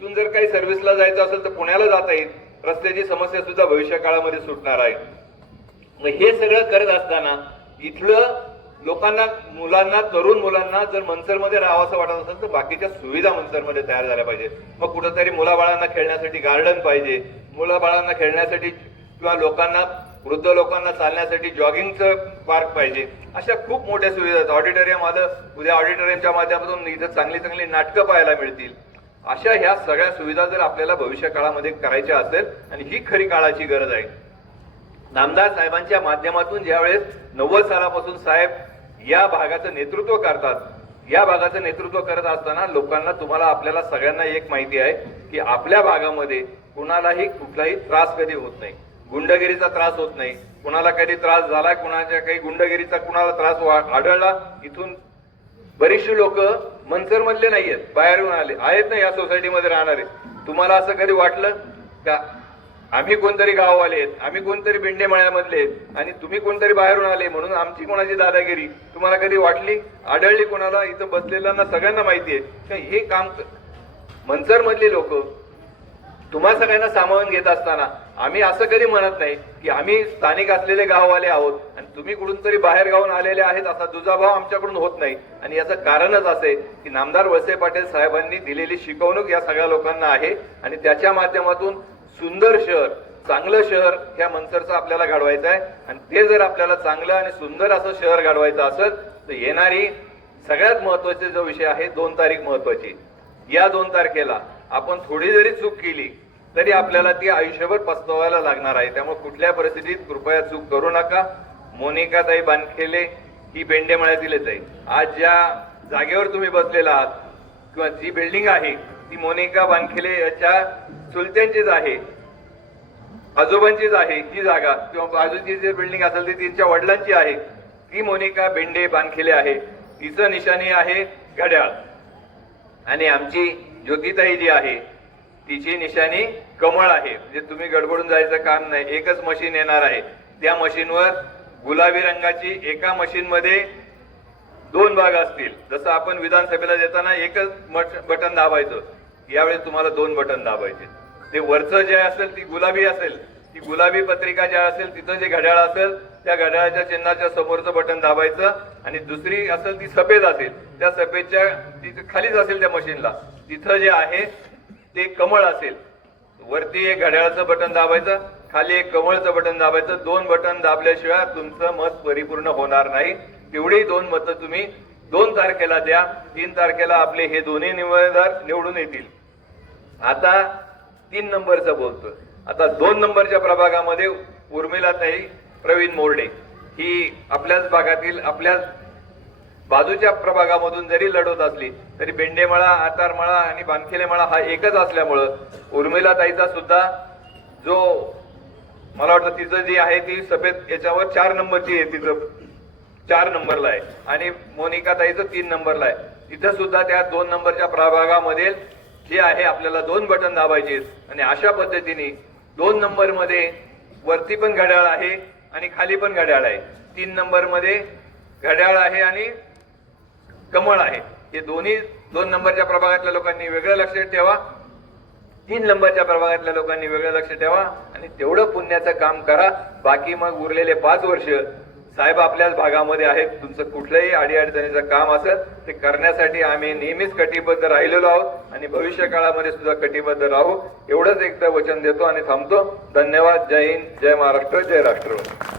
इथून जर काही सर्व्हिसला जायचं असेल तर पुण्याला जाता येईल. रस्त्याची समस्या सुद्धा भविष्य काळामध्ये सुटणार आहे. मग हे सगळं करत असताना इथलं लोकांना मुलांना तरुण मुलांना जर मनसरमध्ये राहावंसं वाटत असेल तर बाकीच्या सुविधा मनसरमध्ये तयार झाल्या पाहिजे. मग कुठंतरी मुलाबाळांना खेळण्यासाठी गार्डन पाहिजे. मुलाबाळांना खेळण्यासाठी किंवा लोकांना वृद्ध लोकांना चालण्यासाठी जॉगिंगचं पार्क पाहिजे. अशा खूप मोठ्या सुविधा आहेत. ऑडिटोरियम आलं उद्या ऑडिटोरियमच्या माध्यमातून इथं चांगली चांगली नाटकं पाहायला मिळतील. अशा ह्या सगळ्या सुविधा जर आपल्याला भविष्य काळामध्ये करायच्या असेल आणि ही खरी काळाची गरज आहे. नामदार साहेबांच्या माध्यमातून ज्यावेळेस नव्वद सालापासून साहेब या भागाचं नेतृत्व करतात या भागाचं नेतृत्व करत असताना लोकांना तुम्हाला आपल्याला सगळ्यांना एक माहिती आहे की आपल्या भागामध्ये कुणालाही कुठलाही त्रास कधी होत नाही. गुंडगिरीचा त्रास होत नाही. कुणाला कधी त्रास झाला कुणाच्या काही गुंडगिरीचा कुणाला त्रास आढळला इथून बरीचशी लोक मनसर मधले नाहीयेत बाहेरून आले. आहेत ना या सोसायटीमध्ये राहणारे. तुम्हाला असं कधी वाटलं का? आम्ही कोणतरी गाववाले आहेत आम्ही कोणतरी बेंडेमाळ्यामधले आहेत आणि तुम्ही कोणतरी बाहेरून आले म्हणून आमची कोणाची दादागिरी तुम्हाला कधी वाटली? आढळली कोणाला? इथं बसलेल्यांना सगळ्यांना माहिती आहे. का हे काम मनसर मधले लोक तुम्हा सगळ्यांना सामावून घेत असताना आम्ही असं कधी म्हणत नाही की आम्ही स्थानिक असलेले गाववाले आहोत आणि तुम्ही कुठून तरी बाहेर गावून आलेले आहेत असा दुजाभाव आमच्याकडून होत नाही. आणि याचं कारणच असे की नामदार वळसे पाटील साहेबांनी दिलेली शिकवणूक या सगळ्या लोकांना आहे आणि त्याच्या माध्यमातून सुंदर शहर चांगलं शहर ह्या मनसरचं आपल्याला घडवायचं आहे. आणि ते जर आपल्याला चांगलं आणि सुंदर असं शहर घडवायचं असेल तर येणारी सगळ्यात महत्त्वाचे जो विषय आहे दोन तारीख महत्वाची या दोन तारखेला आपण थोडी जरी चूक केली तरी आपल्याला ती आयुष्यभर पस्तावायला लागणार आहे. त्यामुळे कुठल्या परिस्थितीत कृपया चूक करू नका. मोनिकाताई बानखेले ही बेंडे मळ्यातीलच आहे आज ज्या जागेवर तुम्ही बसलेला आहात किंवा जी बिल्डिंग आहे ती मोनिका बानखेले याच्या चुलत्यांचीच आहे आजोबांचीच आहे ही जागा किंवा बाजूची जी बिल्डिंग असेल ती तिच्या वडिलांची आहे ती मोनिका बेंडे बानखेले आहे. तिचं निशाणी आहे घड्याळ. आणि आमची ज्योतिताई जी आहे तिची निशाणी कमळ आहे. म्हणजे तुम्ही गडबडून जायचं काम नाही. एकच मशीन येणार आहे. त्या मशीनवर गुलाबी रंगाची एका मशीनमध्ये दोन भाग असतील. जसं आपण विधानसभेला देताना एकच मट- बटन दाबायचं. यावेळेस तुम्हाला दोन बटन दाबायचे. ते वरचं जे असेल ती गुलाबी असेल ती गुलाबी पत्रिका ज्या असेल तिथं जे घड्याळ असेल त्या घड्याळाच्या चिन्हाच्या समोरचं बटन दाबायचं. आणि दुसरी असेल ती सफेद असेल. त्या सफेदच्या तिथं खालीच असेल त्या मशीनला तिथं जे आहे ते कमळ असेल. वरती एक घड्याळाचं बटन दाबायचं खाली एक कमळचं बटन दाबायचं. दोन बटन दाबल्याशिवाय तुमचं मत परिपूर्ण होणार नाही. तेवढी दोन मतं तुम्ही दोन तारखेला द्या. तीन तारखेला आपले हे दोन्ही निवडणूकदार निवडून येतील. आता तीन नंबरचं बोलतो आता दोन नंबरच्या प्रभागामध्ये उर्मिलाताई प्रवीण मोर्डे. ही आपल्याच भागातील आपल्याच बाजूच्या प्रभागामधून जरी लढवत असली तरी बेंडेमळा आतारमळा आणि बानखेलेमळा हा एकच असल्यामुळं उर्मिलाताईचा सुद्धा जो मला वाटतं तिचं जी आहे ती सफेद याच्यावर चार नंबरची आहे तिचं चार नंबरला आहे. आणि मोनिका ताईचं तीन नंबरला आहे. तिथं सुद्धा त्या दोन नंबरच्या प्रभागामध्ये जे आहे आपल्याला दोन बटन दाबायचे आणि अशा पद्धतीने दोन नंबरमध्ये वरती पण घड्याळ आहे आणि खाली पण घड्याळ आहे. तीन नंबरमध्ये घड्याळ आहे आणि कमळ आहे. हे दोन्ही दोन नंबरच्या प्रभागातल्या लोकांनी वेगळं लक्षात ठेवा. तीन नंबरच्या प्रभागातल्या लोकांनी वेगळं लक्ष ठेवा आणि तेवढं पुण्याचं काम करा. बाकी मग उरलेले पाच वर्ष साहेब आपल्याच भागामध्ये आहेत. तुमचं कुठलंही अडीअडचणीचं काम असेल ते करण्यासाठी आम्ही नेहमीच कटिबद्ध राहिलेलो आहोत आणि भविष्य काळामध्ये सुद्धा कटिबद्ध राहू. एवढंच एकदा वचन देतो आणि थांबतो. धन्यवाद. जय हिंद. जय महाराष्ट्र. जय राष्ट्रवादी.